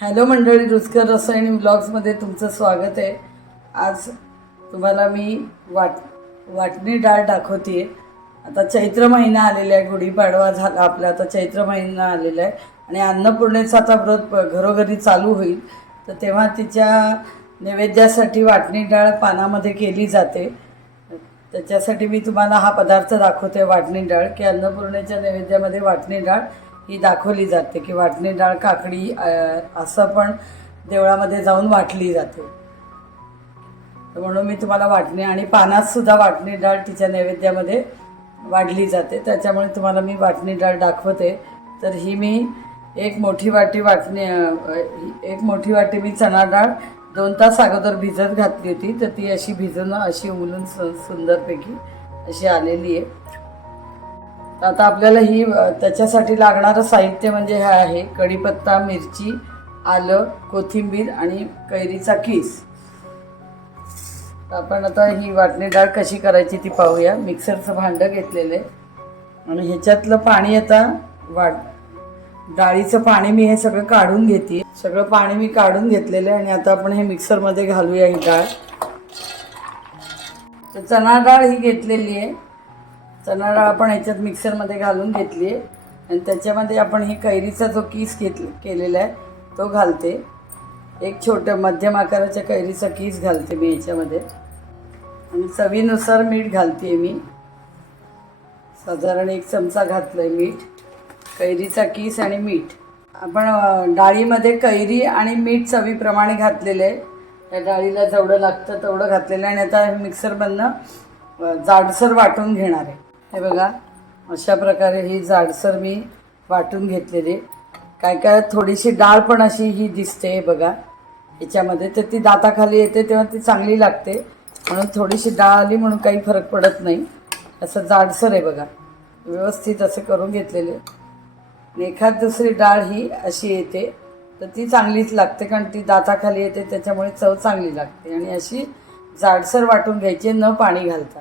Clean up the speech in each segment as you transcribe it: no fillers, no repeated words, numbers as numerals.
Hello मंडळी, रुचकर रसायनी व्लॉग्समध्ये तुमचं स्वागत आहे। आज तुम्हाला मी वाटणी डाळ दाखवते। आता चैत्र महिना आलेला आहे, गुढीपाडवा झाला आपला, आता चैत्र महिना आलेला आहे आणि अन्नपूर्णेचा आता व्रत घरोघरी चालू होईल, तर तेव्हा तिच्या नैवेद्यासाठी वाटणी डाळ पानामध्ये केली जाते। त्याच्यासाठी मी तुम्हाला हा पदार्थ दाखवते, वाटणी डाळ, की अन्नपूर्णेच्या नैवेद्यामध्ये वाटणी डाळ ही दाखवली जाते, की वाटणी डाळ काकडी असं पण देवळामध्ये जाऊन वाटली जाते। तर म्हणून मी तुम्हाला वाटणी आणि पानात सुद्धा वाटणी डाळ तिच्या नैवेद्यामध्ये वाढली जाते, त्याच्यामुळे तुम्हाला मी वाटणी डाळ दाखवते। तर ही मी एक मोठी वाटी मी चणा डाळ 2 तास अगोदर भिजत घातली होती, तर ती अशी भिजून अशी उमलून सुंदरपैकी अशी आलेली आहे। आता आपल्याला ही त्याच्यासाठी लागणारं साहित्य म्हणजे हे आहे कढीपत्ता, मिरची, आलं, कोथिंबीर आणि कैरीचा कीस। आपण आता ही वाटणी डाळ कशी करायची ती पाहूया। मिक्सरचं भांडं घेतलेलं आहे आणि ह्याच्यातलं पाणी आता डाळीचं पाणी मी हे सगळं काढून घेते। सगळं पाणी मी काढून घेतलेलं आहे आणि आता आपण हे मिक्सरमध्ये घालूया ही डाळ। तर चणा डाळ ही घेतलेली आहे, चणा डाळ आपण ह्याच्यात मिक्सरमध्ये घालून घेतली आहे आणि त्याच्यामध्ये आपण ही कैरीचा जो कीस केलेला आहे तो घालते। एक छोटं मध्यम आकाराच्या कैरीचा कीस घालते मी ह्याच्यामध्ये आणि चवीनुसार मीठ घालते मी, साधारण 1 चमचा घातलं आहे मीठ। कैरीचा कीस आणि मीठ, आपण डाळीमध्ये कैरी आणि मीठ चवीप्रमाणे घातलेलं आहे, त्या डाळीला जेवढं लागतं तेवढं घातलेलं आहे। आणि आता मिक्सरमधनं जाडसर वाटून घेणार आहे। हे बघा, अशा प्रकारे ही जाडसर मी वाटून घेतलेली। काय थोडीशी डाळ पण अशी ही दिसते बघा याच्यामध्ये, तर ती दाताखाली येते तेव्हा ती चांगली लागते, म्हणून थोडीशी डाळ आली म्हणून काही फरक पडत नाही। असं जाडसर आहे बघा, व्यवस्थित असं करून घेतलेले। आणि एखाद दुसरी डाळ ही अशी येते तर ती चांगलीच लागते, कारण ती दाताखाली येते त्याच्यामुळे चव चांगली लागते। आणि अशी जाडसर वाटून घ्यायची न पाणी घालता।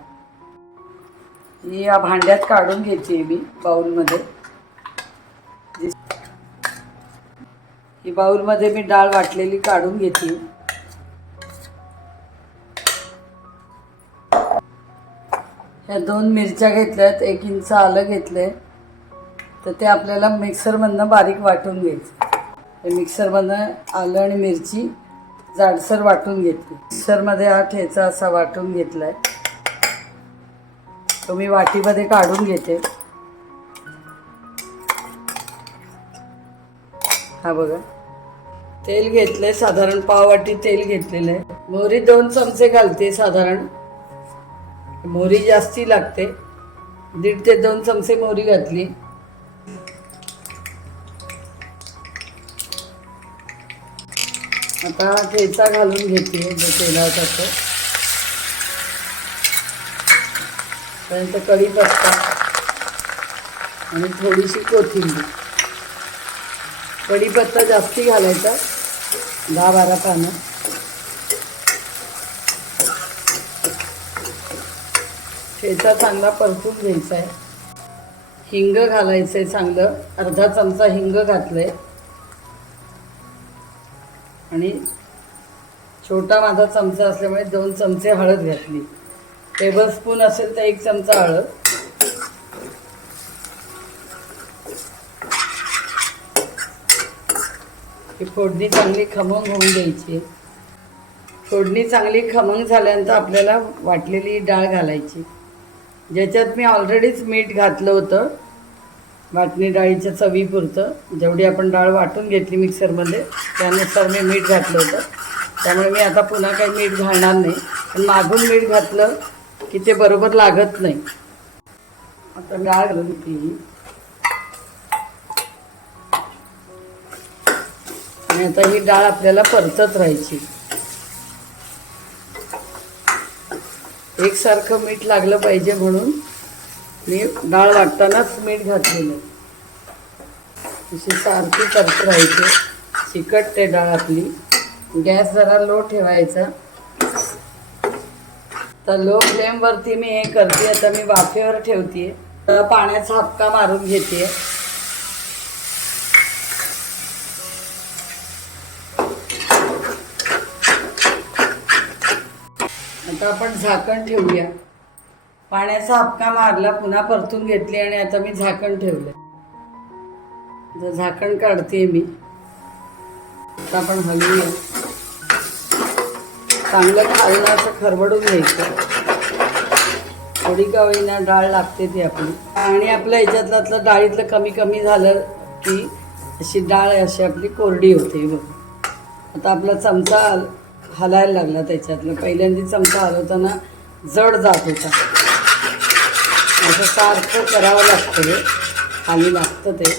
ही या भांड्यात काढून घ्यायची मी बाउलमध्ये। ही बाउलमध्ये मी डाळ वाटलेली काढून घेते। ह्या 2 मिरच्या घेतल्यात, 1 इंच आलं घेतलंय, तर ते आपल्याला मिक्सरमधनं बारीक वाटून घ्यायचं। हे मिक्सरमधनं आलं आणि मिरची जाडसर वाटून घेतली। मिक्सरमध्ये हा ठेचा असा वाटून घेतलाय, तो मी वाटीमध्ये काढून घेते। हा बघा, तेल घेतलंय, साधारण पाववाटी तेल घेतलेलं आहे। मोहरी 2 चमचे घालते, साधारण मोहरी जास्ती लागते, 1.5 ते 2 चमचे मोहरी घातली। आता ठेचा घालून घेते जो तेलात असतो, त्यानंतर कढीपत्ता आणि थोडीशी कोथिंबीर। कढीपत्ता जास्ती घालायचा, 10-12 पानं। ठेचा चांगला परतून घ्यायचा आहे। हिंग घालायचं आहे चांगलं, अर्धा चमचा हिंग घातलंय आणि छोटा माझा चमचा असल्यामुळे 2 चमचे हळद घातली। टेबलस्पून असेल तर 1 चमचा हळद। ही फोडणी चांगली खमंग होऊन द्यायची। फोडणी चांगली खमंग झाल्यानंतर आपल्याला वाटलेली डाळ घालायची, ज्याच्यात मी ऑलरेडीच मीठ घातलं होतं वाटणी डाळीच्या चवीपुरतं। जेवढी आपण डाळ वाटून घेतली मिक्सरमध्ये त्यानुसार मी मीठ घातलं होतं, त्यामुळे मी आता पुन्हा काही मीठ घालणार नाही, पण मागून मीठ घातलं की ते बरोबर लागत नाही। आता डाळ घालून ती, आणि आता ही डाळ आपल्याला परतत राहायची। एकसारखं मीठ लागलं पाहिजे म्हणून मी डाळ वाटतानाच मीठ घातलेलं। अशी सारखी परत राहायची, चिकटते डाळ आपली। गॅस जरा लो ठेवायचा। तर लो फ्लेमवरती मी हे करते, आता मी वाफेवर ठेवते। पाण्याचा हापका मारून घेते। आता आपण झाकण ठेवूया. पाण्याचा हपका मारला, पुन्हा परतून घेतली आणि आता मी झाकण ठेवलं. आता झाकण काढते मी. आता आपण हलवूया. चांगलं खालनं असं खरबडून घ्यायचं. थोडी का होईना डाळ लागते ती आपली. आणि आपलं ह्याच्यातलं डाळीतलं कमी कमी झालं की अशी डाळ अशी आपली कोरडी होते बघ. आता आपला चमचा हलायला लागला त्याच्यातलं. पहिल्यांदा चमचा हलवताना जड जात होता. असं सारखं करावं लागतं. खाली लागतं ते.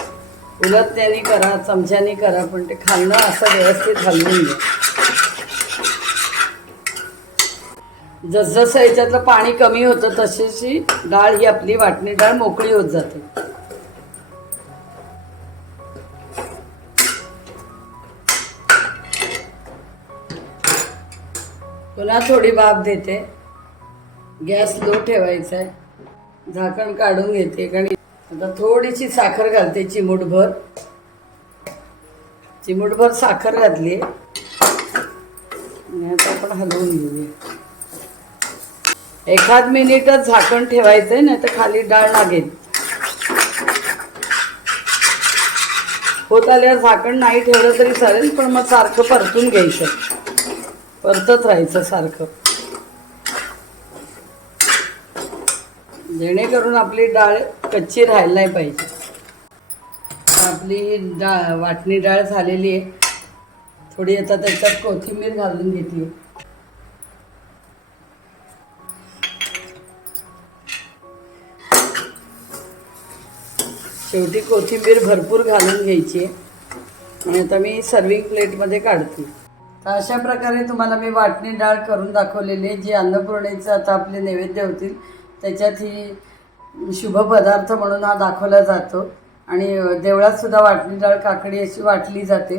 उलटण्याने करा, चमच्याने करा, पण ते खालनं असं व्यवस्थित हलवून घ्या. जसजसं याच्यातलं पाणी कमी होतं तशी डाळ ही आपली वाटणी डाळ मोकळी होत जाते. पुन्हा थोडी वाफ देते. गॅस लो ठेवायचा आहे. झाकण काढून घेते. कारण आता थोडीशी साखर घालते. चिमूटभर साखर घातली. आणि आता आपण हलवून घेऊया. 1 मिनिटच झाकण ठेवायचंय, नाही तर खाली डाळ लागेल. होत आल्यावर झाकण नाही ठेवलं तरी चालेल, पण मग सारखं परतून घ्यायचं. परतत राहायचं सारखं, जेणेकरून आपली डाळ कच्ची राहायला नाही पाहिजे. आपली वाटणी डाळ झालेली आहे. थोडी आता त्याच्यात कोथिंबीर घालून घेतली. शेवटी कोथिंबीर भरपूर घालून घ्यायची आहे. आणि आता मी सर्विंग प्लेटमध्ये काढते. तर अशा प्रकारे तुम्हाला मी वाटणी डाळ करून दाखवलेली आहे, जी अन्नपूर्णेचं आता आपले नैवेद्य होतील त्याच्यात ही शुभ पदार्थ म्हणून हा दाखवला जातो. आणि देवळात सुद्धा वाटणी डाळ काकडी अशी वाटली जाते.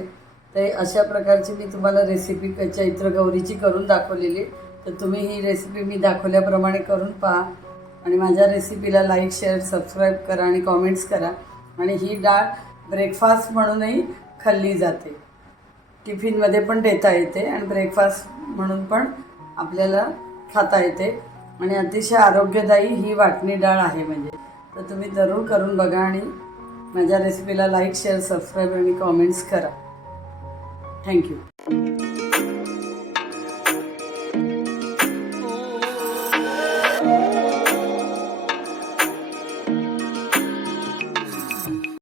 तर अशा प्रकारची मी तुम्हाला रेसिपी चैत्र गौरीची करून दाखवलेली. तर तुम्ही ही रेसिपी मी दाखवल्याप्रमाणे करून पहा. आणि माझ्या रेसिपीला लाईक, शेअर, सबस्क्राईब करा आणि कॉमेंट्स करा. आणि ही डाळ ब्रेकफास्ट म्हणूनही खाल्ली जाते. टिफिनमध्ये पण देता येते आणि ब्रेकफास्ट म्हणून पण आपल्याला खाता येते. आणि अतिशय आरोग्यदायी ही वाटणी डाळ आहे म्हणजे. तर तुम्ही जरूर करून बघा आणि माझ्या रेसिपीला लाईक, शेअर, सबस्क्राईब आणि कॉमेंट्स करा. थँक्यू.